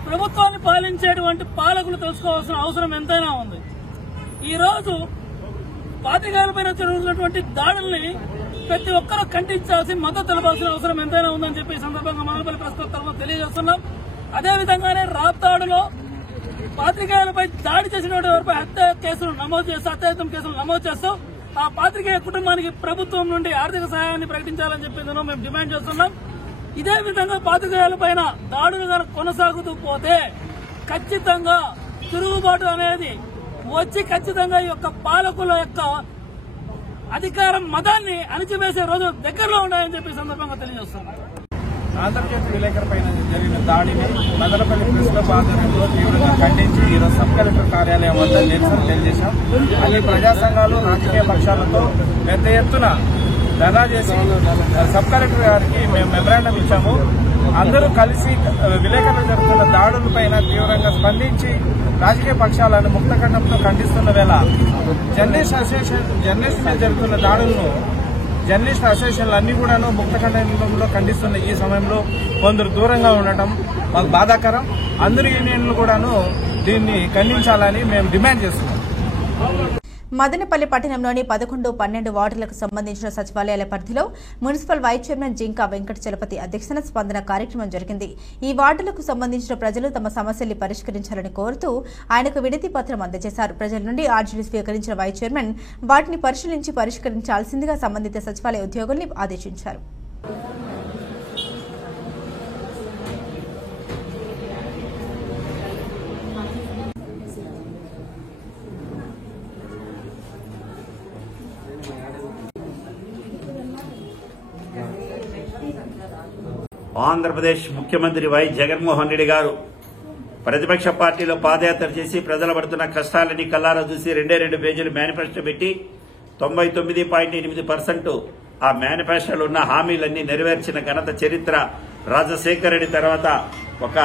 ప్రభుత్వాన్ని పాలించేటువంటి పాలకులు తెలుసుకోవాల్సిన అవసరం ఎంతైనా ఉంది. ఈ రోజు పాతికేయులపైన జరుగుతున్నటువంటి దాడుల్ని ప్రతి ఒక్కరూ ఖండించాల్సి, మద్దతు తెలపాల్సిన అవసరం ఎంతైనా ఉందని చెప్పి ఈ సందర్భంగా మానపల్లి ప్రెస్ క్లబ్ తరఫున తెలియజేస్తున్నాం. అదేవిధంగానే రాప్తాడులో పాత్రికేయులపై దాడి చేసినటువంటి వారిపై హత్య కేసులు నమోదు చేస్తూ, అత్యాయత్నం కేసులు నమోదు చేస్తూ ఆ పాత్రికేయ కుటుంబానికి ప్రభుత్వం నుండి ఆర్థిక సహాయాన్ని ప్రకటించాలని చెప్పి మేము డిమాండ్ చేస్తున్నాం. ఇదే విధంగా పాత్రికేయులపైన దాడులు కొనసాగుతూ పోతే ఖచ్చితంగా తిరుగుబాటు అనేది వచ్చి ఖచ్చితంగా ఈ యొక్క పాలకుల యొక్క అధికారం మదాన్ని అణిచివేసే రోజు దగ్గరలో ఉన్నాయని చెప్పి సందర్భంగా తెలియజేస్తున్నారు. ఆంధ్రజ్యోతి విలేకరుపై జరిగిన దాడిని మదనపల్లి ప్రెస్ క్లబ్ ఆధ్వర్యంలో తీవ్రంగా ఖండించి ఈరోజు సబ్ కలెక్టర్ కార్యాలయం వద్ద నిరసన తెలియజేశాం. అన్ని ప్రజా సంఘాలు, రాజకీయ పక్షాలతో పెద్ద ఎత్తున ధర్నా చేసి సబ్ కలెక్టర్ గారికి మేము మెమరాండం ఇచ్చాము. అందరూ కలిసి విలేకరులు జరుగుతున్న దాడులపైన తీవ్రంగా స్పందించి రాజకీయ పక్షాలను ముక్తఖండంతో ఖండిస్తున్న వేళ జర్నలిస్ట్ మీద జరుగుతున్న దాడులను జర్నలిస్ట్ అసోసియేషన్లు అన్ని కూడాను ముక్తఖండంలో ఖండిస్తున్న ఈ సమయంలో కొందరు దూరంగా ఉండటం మాకు బాధాకరం. అందరు యూనియన్లు కూడాను దీన్ని ఖండించాలని మేము డిమాండ్ చేస్తున్నాం. మదనపల్లి పట్టణంలోని 11, 12 వార్డులకు సంబంధించిన సచివాలయాల పరిధిలో municipal vice chairman Jinka Venkata Chalapathi అధ్యక్షతన స్పందన కార్యక్రమం జరిగింది. ఈ వార్డులకు సంబంధించిన ప్రజలు తమ సమస్యల్ని పరిష్కరించాలని కోరుతూ ఆయనకు వినతి పత్రం అందజేశారు. ప్రజల నుండి ఆర్జీలు స్వీకరించిన వైస్ చైర్మన్ వాటిని పరిశీలించి పరిష్కరించాల్సిందిగా సంబంధిత సచివాలయ ఉద్యోగుల్ని ఆదేశించారు. ఆంధ్రప్రదేశ్ ముఖ్యమంత్రి వై జగన్మోహన్ రెడ్డి గారు ప్రతిపక్ష పార్టీలో పాదయాత్ర చేసి ప్రజలు పడుతున్న కష్టాలని కల్లారా చూసి 2 పేజీలు మేనిఫెస్టో పెట్టి 99.8% ఆ మేనిఫెస్టోలో ఉన్న హామీలన్నీ నెరవేర్చిన ఘనత చరిత్ర రాజశేఖర రెడ్డి తర్వాత ఒక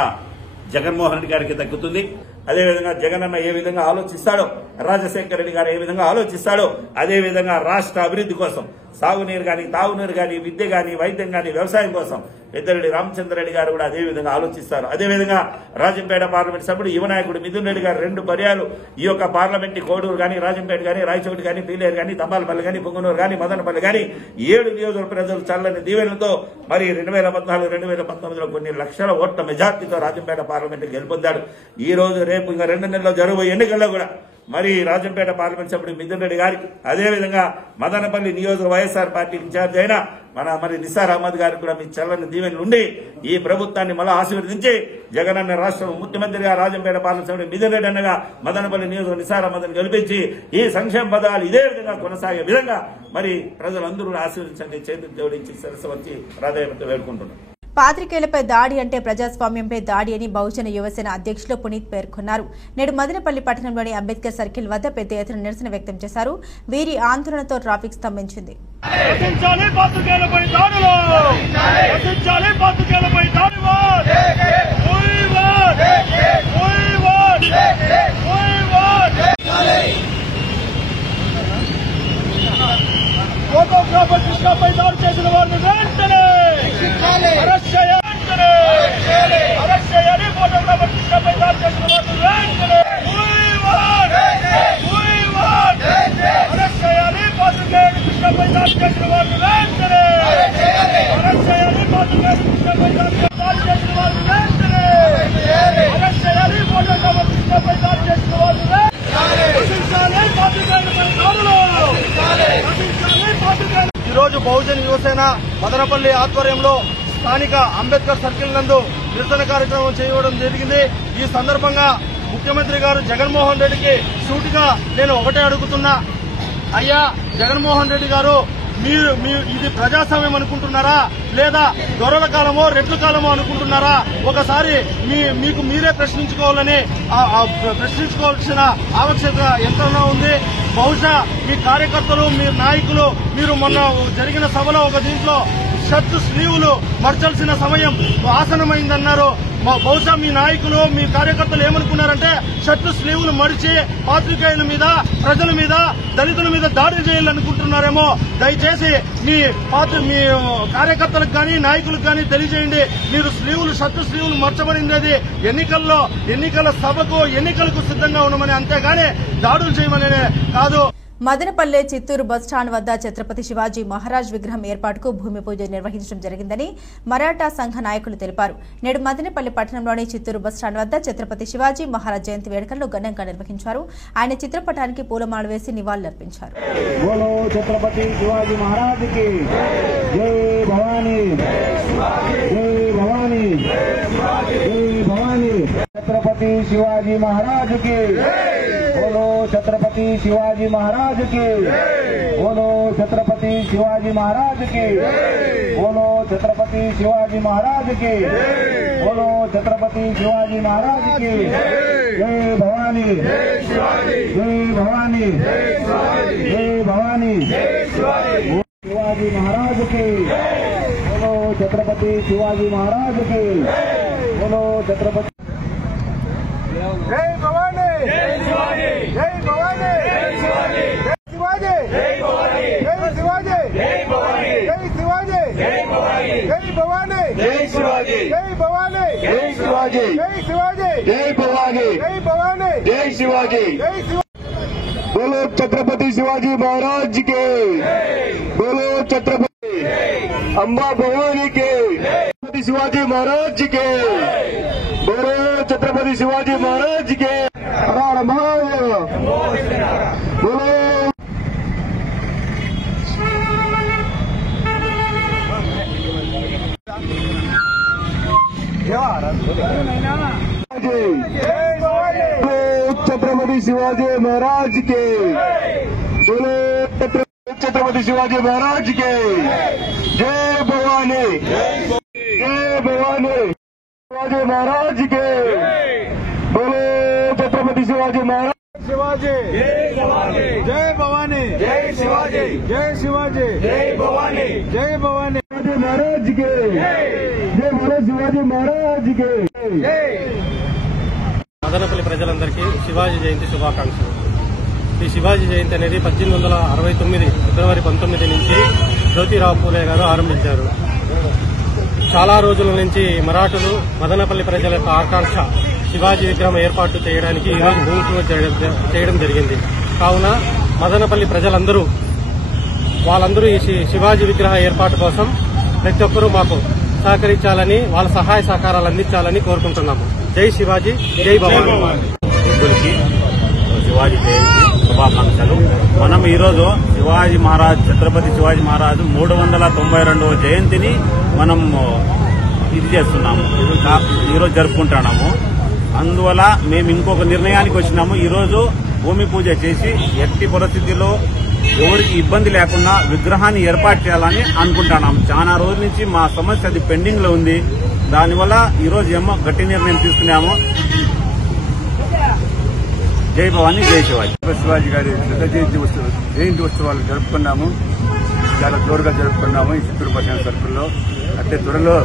జగన్మోహన్ రెడ్డి గారికి దక్కుతుంది. అదేవిధంగా జగనన్న ఏ విధంగా ఆలోచిస్తాడో, రాజశేఖర రెడ్డి గారు ఏ విధంగా ఆలోచిస్తాడో అదేవిధంగా రాష్ట్ర అభివృద్ధి కోసం సాగునీరు కానీ, తాగునీరు కానీ, విద్య కానీ, వైద్యం కానీ, వ్యవసాయం కోసం పెద్దిరెడ్డి రామచంద్రరెడ్డి గారు కూడా అదే విధంగా ఆలోచిస్తారు. అదేవిధంగా రాజంపేట పార్లమెంట్ సభ్యుడు యువనాయకుడు మిథున్ రెడ్డి గారు 2 పర్యాలు ఈ యొక్క పార్లమెంట్ కోడూరు కానీ, రాజంపేట కానీ, రాయచోటి కానీ, పీలేరు కానీ, తంబాలపల్లి కానీ, పొంగనూరు కానీ, మదనపల్లి కానీ 7 నియోజకవర్గ ప్రజలు చల్లని దీవెనలతో మరి 2014, 2019లో కొన్ని లక్షల ఓట్ల మెజార్టీతో రాజంపేట పార్లమెంట్ గెలుపొందాడు. ఈ రోజు రేపు ఇంకా 2 నెలల్లో జరగబోయే ఎన్నికల్లో కూడా మరి రాజంపేట పార్లమెంట్ సభ్యుడు మిథున్ రెడ్డి గారికి, అదేవిధంగా మదనపల్లి నియోజక వైఎస్ఆర్ పార్టీ ఇన్ఛార్జ్ అయిన మరి నిసార్ అహ్మద్ గారికి కూడా మీ చల్లని దీవెనలు ఉండి ఈ ప్రభుత్వాన్ని మళ్ళా ఆశీర్వదించి జగనన్న రాష్ట్ర ముఖ్యమంత్రిగా రాజంపేట పార్లమెంట్ సభ్యుడు మిథున్ రెడ్డి అన్నగా మదనపల్లి నియోజక నిసార్ అహ్మద్ని గెలిపించి ఈ సంక్షేమ పథకాలు ఇదే విధంగా కొనసాగే విధంగా మరి ప్రజలందరూ ఆశీర్వదించండి, చేతులు జోడించి సరస్సు వచ్చి ప్రాధాన్యత వేడుకుంటున్నారు. పాత్రికేయులపై దాడి అంటే ప్రజాస్వామ్యంపై దాడి అని బహుజన యువసేన అధ్యక్షులు పునీత్ పేర్కొన్నారు. నేడు మదనపల్లి పట్టణంలోని అంబేద్కర్ సర్కిల్ వద్ద పెద్ద ఎత్తున నిరసన వ్యక్తం చేశారు. వీరి ఆందోళనతో ట్రాఫిక్ స్తంభించింది. ఫోటోగ్రాఫర్ కృష్ణపై దాడి చేసిన వారిని వెంటనే అరెస్ట్ చేయాలి. ఫోటోగ్రాఫర్ కృష్ణపై దాడి చేసిన వారిని వెంటనే అరెస్ట్ చేయాలి. పాత్రికేయుడు కృష్ణపై దాడి చేసిన వారిని వెంటనే అరెస్ట్ చేయాలి. పాత్రికేయుల కృష్ణపై దాడి చేసిన వారిని వెంటనే అరెస్ట్ చేయాలి. ఫోటోగ్రాఫర్ కృష్ణపై దాడి చేసిన వారిని రక్షించాలి. పాత్రికేయులపై దాడులు రక్షించాలి. పాత్రికేయులు. ఈరోజు బహుజన్ యువసేన మదనపల్లి ఆధ్వర్యంలో స్థానిక అంబేద్కర్ సర్కిల్ నందు నిరసన కార్యక్రమం చేయడం జరిగింది. ఈ సందర్భంగా ముఖ్యమంత్రి గారు జగన్మోహన్ రెడ్డికి సూటిగా నేను ఒకటే అడుగుతున్నా, అయ్యా జగన్మోహన్ రెడ్డి గారు, మీరు ఇది ప్రజాస్వామ్యం అనుకుంటున్నారా లేదా దొరల కాలమో రెడ్ల కాలమో అనుకుంటున్నారా? ఒకసారి మీకు మీరే ప్రశ్నించుకోవాల్సిన ఆవశ్యకత ఎంతైనా ఉంది. బహుశా మీ కార్యకర్తలు, మీ నాయకులు, మీరు మొన్న జరిగిన సభలో ఒక దీంట్లో షర్టు స్లీవులు మర్చాల్సిన సమయం ఆసనమైందన్నారు. బహుశా మీ నాయకులు, మీ కార్యకర్తలు ఏమనుకున్నారంటే షర్టు స్లీవులు మడిచి పాత్రికేయుల మీద, ప్రజల మీద, దళితుల మీద దాడి చేయాలనుకుంటున్నారేమో. దయచేసి మీ కార్యకర్తలకు కానీ నాయకులకు కానీ తెలియజేయండి. మీరు షర్టు స్లీవులు మర్చబడింది ఎన్నికల సభకు, ఎన్నికలకు సిద్ధంగా ఉండమని, అంతేగాని దాడులు చేయమనే కాదు. మదనపల్లె చిత్తూరు బస్టాండ్ వద్ద ఛత్రపతి శివాజీ మహారాజ్ విగ్రహం ఏర్పాటుకు భూమి పూజ నిర్వహించడం జరిగిందని మరాఠా సంఘ నాయకులు తెలిపారు. నేడు మదనపల్లి పట్టణంలోని చిత్తూరు బస్టాండ్ వద్ద ఛత్రపతి శివాజీ మహారాజ్ జయంతి వేడుకలను ఘనంగా నిర్వహించారు. ఆయన చిత్రపటానికి పూలమాల వేసి నివాళులర్పించారు. ఛత్రపతి శివాజీ మహారాజ్ కి జై భవానీ, జై భవానీ, జై భవానీ. ఛత్రపతి శివాజీ మహారాజ్ కి बोलो छत्रपति शिवाजी महाराज की, बोलो छत्रपति शिवाजी महाराज की, बोलो छत्रपति शिवाजी महाराज की, बोलो छत्रपति शिवाजी महाराज की. जय भवानी, जय भवानी, जय भवानी. शिवाजी महाराज की, बोलो छत्रपति शिवाजी महाराज की, बोलो छत्रपति. जय भवानी, जय शिवाजी, जय भवानी, जय शिवाजी, जय शिवाजी, जय भवानी, जय शिवाजी, जय भवानी, जय शिवाजी, जय भवानी, जय भवानी, जय शिवाजी, जय भवानी, जय शिवाजी, जय शिवाजी, जय भवानी, जय भवानी, जय शिवाजी, जय शिवाजी. बोलो छत्रपति शिवाजी महाराज के, बोलो छत्रपति अम्बा भवानी के, छत्रपति शिवाजी महाराज के, बोलो छत्रपति शिवाजी महाराज के. हर महादेव. बोलो छत्रपति शिवाजी महाराज के, बोलो छत्रपति शिवाजी महाराज के. जय भवानी, जय भवानी, शिवाजी महाराज के. बोलो छत्रपति शिवाजी महाराज. शिवाजी, जय शिवाजी, जय भवानी, जय शिवाजी, जय शिवाजी, जय भवानी, जय भवानी. शिवाजी महाराज के, जय बोलो शिवाजी महाराज के. మదనపల్లి ప్రజలందరికీ శివాజీ జయంతి శుభాకాంక్షలు. ఈ శివాజీ జయంతి అనేది 1869 ఫిబ్రవరి 19 నుంచి జ్యోతిరావు పూలే గారు ఆరంభించారు. చాలా రోజుల నుంచి మరాఠులు మదనపల్లి ప్రజల యొక్క ఆకాంక్ష శివాజీ విగ్రహం ఏర్పాటు చేయడానికి ఈరోజు భూమి పూజ చేయడం జరిగింది. కావున మదనపల్లి ప్రజలందరూ వాళ్ళందరూ ఈ శివాజీ విగ్రహ ఏర్పాటు కోసం ప్రతి ఒక్కరూ మాకు సహకరించాలని, వాళ్ళ సహాయ సహకారాలు అందించాలని కోరుకుంటున్నాము. జై శివాజీ, జై భవానీ. శివాజీ జయంతి శుభాకాంక్షలు. మనం ఈరోజు శివాజీ మహారాజ్, ఛత్రపతి శివాజీ మహారాజు 392వ జయంతిని మనం ఇది చేస్తున్నాము, ఈరోజు జరుపుకుంటున్నాము. అందువల్ల మేము ఇంకొక నిర్ణయానికి వచ్చినాము. ఈరోజు భూమి పూజ చేసి ఎట్టి పరిస్థితుల్లో ఎవరికి ఇబ్బంది లేకుండా విగ్రహాన్ని ఏర్పాటు చేయాలని అనుకుంటున్నాం. చాలా రోజుల నుంచి మా సమస్య అది పెండింగ్ లో ఉంది. దానివల్ల ఈరోజు ఏమో గట్టి నిర్ణయం తీసుకున్నాము. జై భవానీ, జై శివాజీ. శివాజీ గారి జయంతి ఉత్సవాలు జరుపుకున్నాము. చాలా జోరుగా జరుపుకున్నాము ఈ చిత్తూరు బస్టాండ్ సర్కిల్లో. అంటే త్వరలో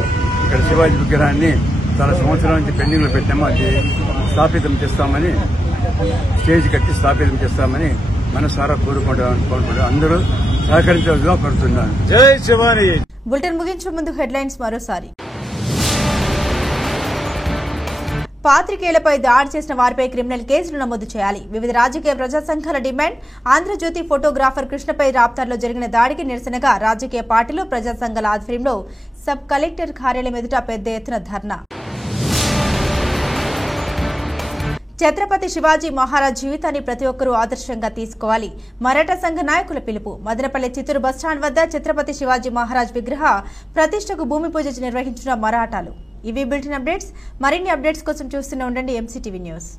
ఇక్కడ శివాజీ విగ్రహాన్ని చాలా సంవత్సరాల నుంచి పెండింగ్ లో పెట్టాము. అది స్థాపితం చేస్తామని, స్టేజ్ కట్టి స్థాపితం చేస్తామని మనసారా కోరుకుంటూ అందరూ సహకరించాల్సిగా కోరుతున్నాను. జై శివాజీ. బులెటిన్ ముగించే ముందు హెడ్లైన్స్ మరోసారి. పాత్రికేయులపై దాడి చేసిన వారిపై క్రిమినల్ కేసులు నమోదు చేయాలి. వివిధ రాజకీయ ప్రజా సంఘాల డిమాండ్. ఆంధ్రజ్యోతి ఫోటోగ్రాఫర్ కృష్ణపై రాప్తార్లో జరిగిన దాడికి నిరసనగా రాజకీయ పార్టీలు ప్రజా సంఘాల ఆధ్వర్యంలో సబ్ కలెక్టర్ కార్యాలయం ఎదుట పెద్ద ఎత్తున ధర్నా. ఛత్రపతి శివాజీ మహారాజ్ జీవితాన్ని ప్రతి ఒక్కరూ ఆదర్శంగా తీసుకోవాలి. మరాఠా సంఘ నాయకుల పిలుపు. మదనపల్లి చిత్తూరు బస్టాండ్ వద్ద ఛత్రపతి శివాజీ మహారాజ్ విగ్రహ ప్రతిష్టకు భూమి పూజ నిర్వహించిన మరాఠాలు. ఇవి బులెటిన్ అప్డేట్స్. మరిన్ని అప్డేట్స్ కోసం చూస్తూనే ఉండండి MCTV న్యూస్.